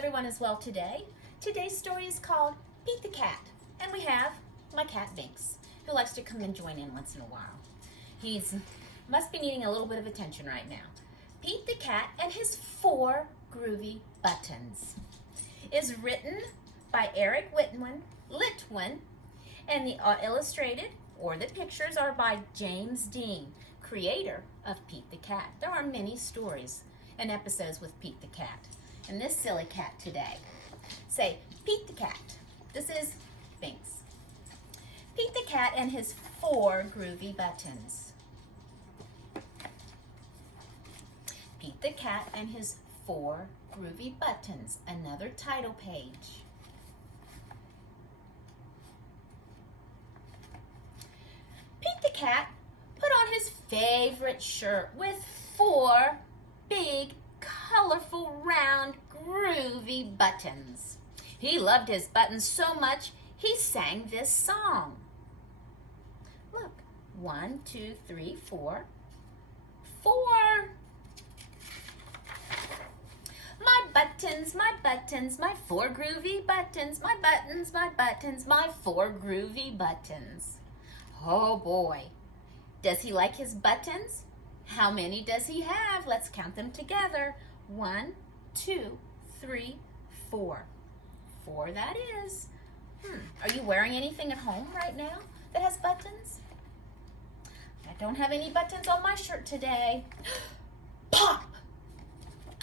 everyone is well today. Today's story is called Pete the Cat, and we have my cat Binks, who likes to come and join in once in a while. He's must be needing a little bit of attention right now. Pete the Cat and his 4 groovy buttons is written by Eric Litwin, and the illustrated or the pictures are by James Dean, creator of Pete the Cat. There are many stories and episodes with Pete the Cat. And this silly cat today. Say, Pete the Cat. This is Binks. Pete the Cat and his 4 groovy buttons. Pete the Cat and his 4 groovy buttons. Another title page. Pete the Cat put on his favorite shirt with 4 big, colorful, round, groovy buttons. He loved his buttons so much, he sang this song. Look, 1, 2, 3, 4. 4. My buttons, my 4 groovy buttons, my buttons, my 4 groovy buttons. Oh boy, does he like his buttons? How many does he have? Let's count them together. 1, 2, 3, 4. 4 that is. Are you wearing anything at home right now that has buttons? I don't have any buttons on my shirt today. Pop!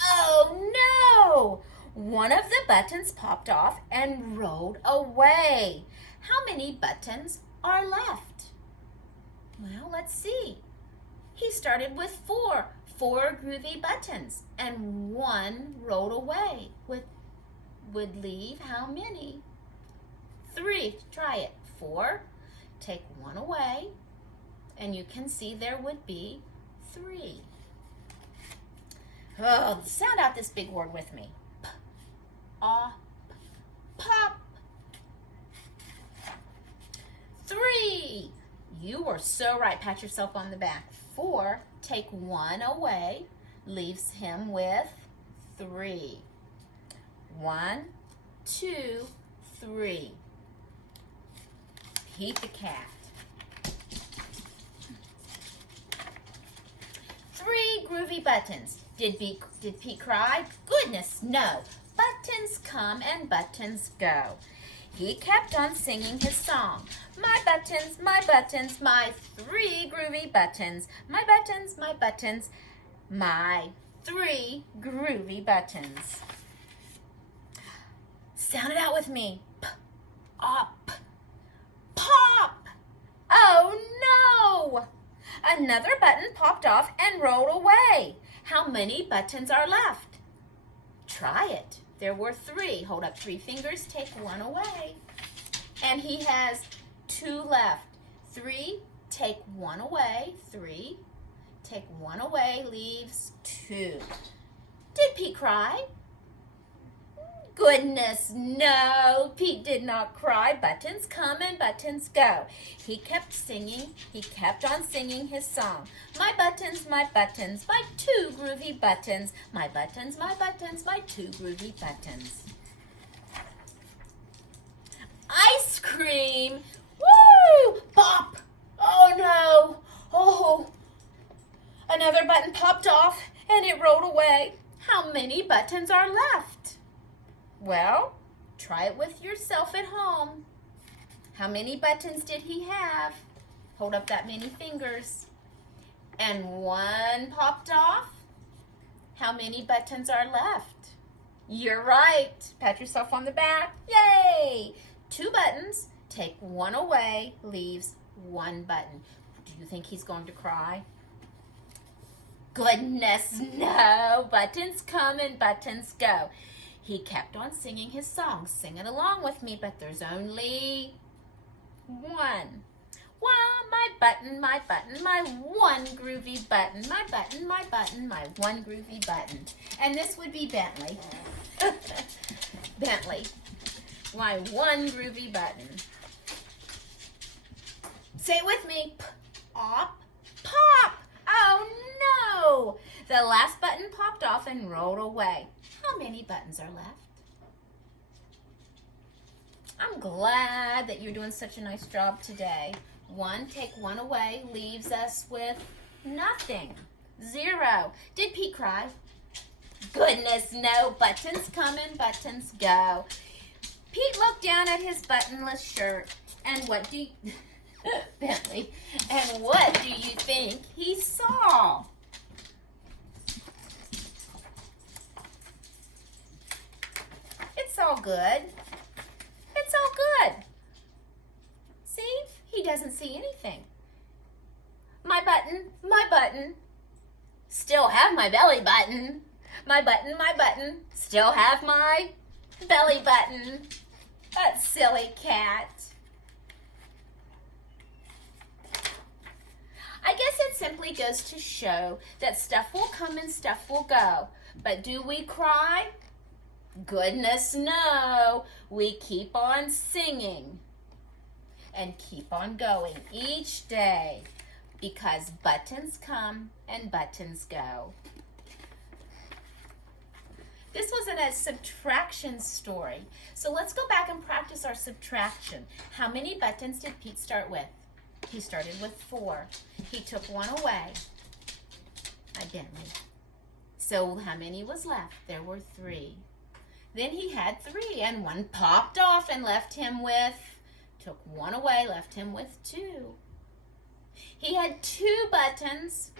Oh no! One of the buttons popped off and rolled away. How many buttons are left? Well, let's see. He started with 4 groovy buttons, and 1 rolled away. Would leave how many? 3. Try it. 4. Take 1 away, and you can see there would be 3. Oh, sound out this big word with me. Pop. 3. You were so right. Pat yourself on the back. 4, take 1 away, leaves him with 3. 1, 2, 3. Pete the Cat. 3 groovy buttons. Did Pete cry? Goodness, no. Buttons come and buttons go. He kept on singing his song. My 3 groovy buttons. My 3 groovy buttons. Sound it out with me. Pop. Oh no! Another button popped off and rolled away. How many buttons are left? Try it. There were 3. Hold up 3 fingers, take 1 away. And he has 2 left. 3, take 1 away. 3, take 1 away, leaves 2. Did Pete cry? Goodness, no. Pete did not cry. Buttons come and buttons go. He kept singing. He kept on singing his song. My 2 groovy buttons. My 2 groovy buttons. Ice cream. Woo! Pop. Oh no. Oh. Another button popped off and it rolled away. How many buttons are left? Well, try it with yourself at home. How many buttons did he have? Hold up that many fingers. And 1 popped off. How many buttons are left? You're right. Pat yourself on the back. Yay! 2 buttons. Take 1 away. Leaves 1 button. Do you think he's going to cry? Goodness, no. Buttons come and buttons go. He kept on singing his song. Sing it along with me, but there's only 1. My 1 groovy button. My 1 groovy button. And this would be Bentley. Bentley. My 1 groovy button. Say it with me. Pop. Oh no! The last button popped off and rolled away. How many buttons are left? I'm glad that you're doing such a nice job today. 1, take 1 away, leaves us with nothing. 0. Did Pete cry? Goodness, no. Buttons come and buttons go. Pete looked down at his buttonless shirt, and what do you... Bentley, and what do you think he saw? It's all good. It's all good. See? He doesn't see anything. My button, still have my belly button. My button, still have my belly button. That silly cat. I guess it simply goes to show that stuff will come and stuff will go. But do we cry? Goodness, no. We keep on singing and keep on going each day because buttons come and buttons go. This was a subtraction story. So let's go back and practice our subtraction. How many buttons did Pete start with? He started with 4. He took 1 away. Bentley. So how many was left? There were 3. Then he had 3 and 1 popped off and left him with, took 1 away, left him with 2. He had 2 buttons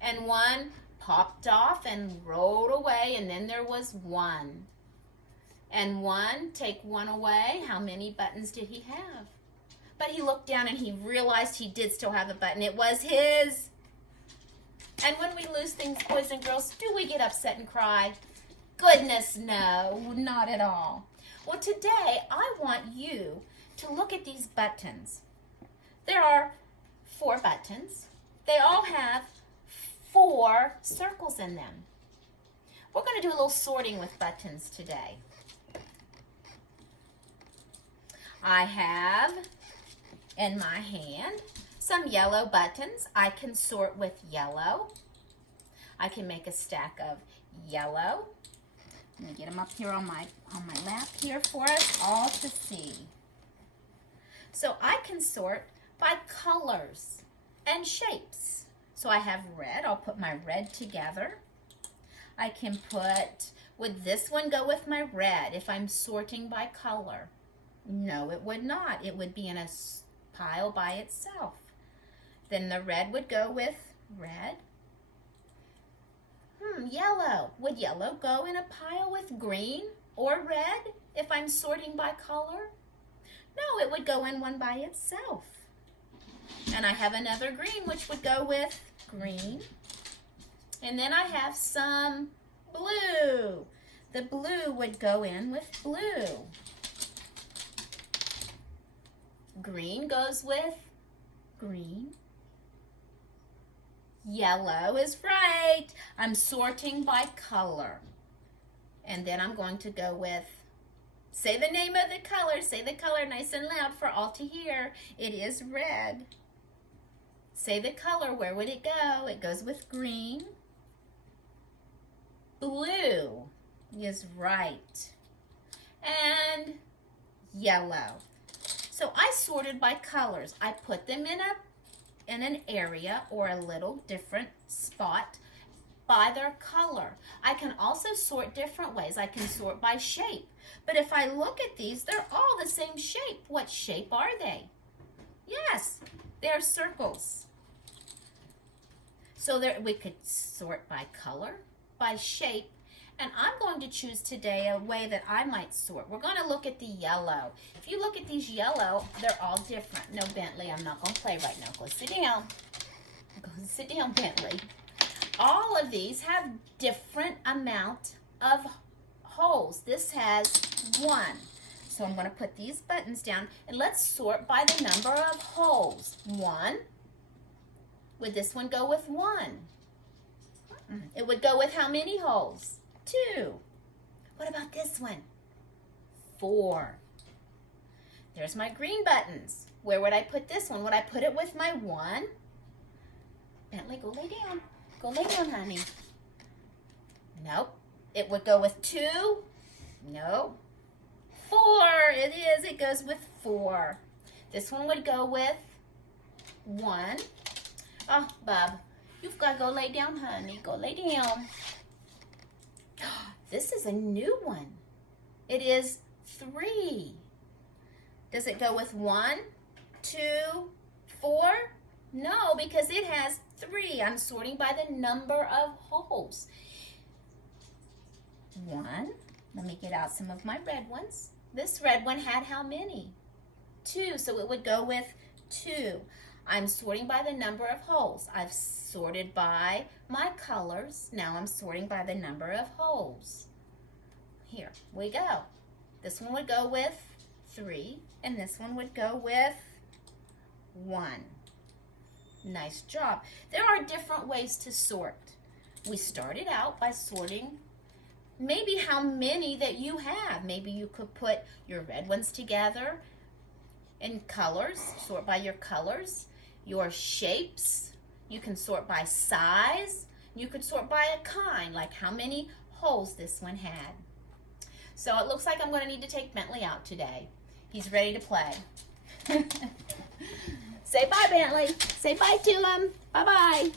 and 1 popped off and rolled away, and then there was 1. And 1, take 1 away. How many buttons did he have? But he looked down and he realized he did still have a button. It was his. And when we lose things, boys and girls, do we get upset and cry? Goodness, no, not at all. Well, today I want you to look at these buttons. There are 4 buttons. They all have 4 circles in them. We're going to do a little sorting with buttons today. I have in my hand some yellow buttons. I can sort with yellow. I can make a stack of yellow. Let me get them up here on my lap here for us all to see. So I can sort by colors and shapes. So I have red. I'll put my red together. I can put, would this one go with my red if I'm sorting by color? No, it would not. It would be in a pile by itself. Then the red would go with red. Yellow. Would yellow go in a pile with green or red if I'm sorting by color? No, it would go in one by itself. And I have another green which would go with green. And then I have some blue. The blue would go in with blue. Green goes with green. Yellow is right. I'm sorting by color. And then I'm going to go with, say the name of the color. Say the color nice and loud for all to hear. It is red. Say the color. Where would it go? It goes with green. Blue is right. And yellow. So I sorted by colors. I put them in an area or a little different spot by their color. I can also sort different ways. I can sort by shape. But if I look at these, they're all the same shape. What shape are they? Yes, they're circles. So we could sort by color, by shape, and I'm going to choose today a way that I might sort. We're going to look at the yellow. If you look at these yellow, they're all different. No, Bentley, I'm not going to play right now. Go sit down. Go sit down, Bentley. All of these have different amount of holes. This has 1. So I'm going to put these buttons down, and let's sort by the number of holes. 1. Would this one go with 1? It would go with how many holes? 2. What about this one? 4. There's my green buttons. Where would I put this one? Would I put it with my 1? Bentley, go lay down. Go lay down, honey. Nope. It would go with 2? No. 4. It is. It goes with 4. This one would go with 1. Oh, Bub, you've got to go lay down, honey. Go lay down. This is a new one. It is 3. Does it go with 1, 2, 4? No, because it has 3. I'm sorting by the number of holes. 1. Let me get out some of my red ones. This red one had how many? 2, so it would go with 2. I'm sorting by the number of holes. I've sorted by my colors. Now I'm sorting by the number of holes. Here we go. This one would go with 3, and this one would go with 1. Nice job. There are different ways to sort. We started out by sorting maybe how many that you have. Maybe you could put your red ones together in colors, sort by your colors, your shapes. You can sort by size. You could sort by a kind, like how many holes this one had. So it looks like I'm going to need to take Bentley out today. He's ready to play. Say bye, Bentley. Say bye to him. Bye-bye.